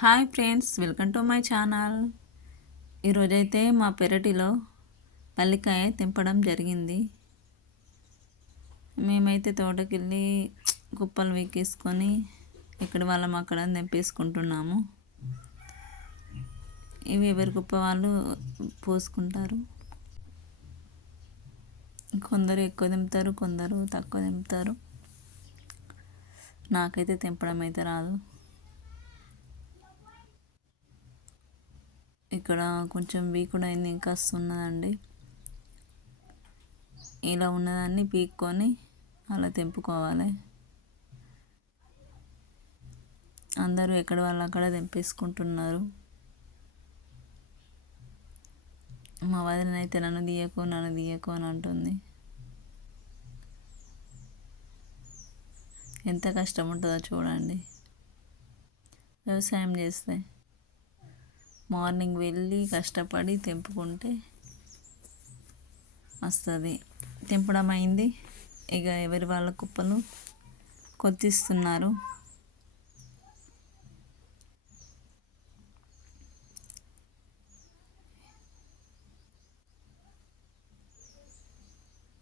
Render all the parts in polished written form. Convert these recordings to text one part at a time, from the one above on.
Hi friends, welcome to my channel. ఈరోజైతే మా పెరటిలో పల్లికాయ తెంపడం జరిగింది. మేమైతే తోటకెళ్ళి కుప్పలు వీకేసుకొని ఇక్కడ వాళ్ళం అక్కడ తెంపేసుకుంటున్నాము. ఇవి ఎవరి కుప్ప వాళ్ళు పోసుకుంటారు. కొందరు ఎక్కువ తెంపుతారు, కొందరు తక్కువ తెంపుతారు. నాకైతే తెంపడం అయితే రాదు. ఇక్కడ కొంచెం వీకుడు అయింది, ఇంకా వస్తున్నదండి. ఇలా ఉన్నదాన్ని పీక్కొని అలా తెంపుకోవాలి. అందరూ ఎక్కడ వాళ్ళు అక్కడ తెంపేసుకుంటున్నారు. మా వదిన అయితే నన్ను తీయకు అని అంటుంది. ఎంత కష్టం ఉంటుందో చూడండి. వ్యవసాయం చేస్తే మార్నింగ్ వెళ్ళి కష్టపడి తెంపుకుంటే వస్తుంది. తెంపడం అయింది. ఇక ఎవరి వాళ్ళ కుప్పలు కొత్తిస్తున్నారు.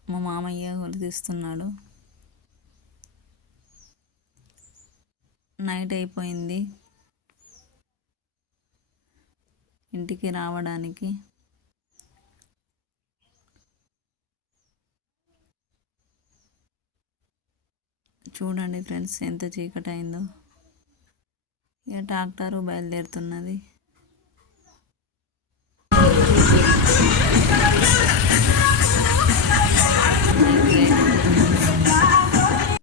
మా మామయ్య కొలితీస్తున్నాడు. నైట్ అయిపోయింది ఇంటికి రావడానికి. చూడండి ఫ్రెండ్స్, ఎంత చీకటి అయిందో. ఇక ట్రాక్టరు బయలుదేరుతున్నది.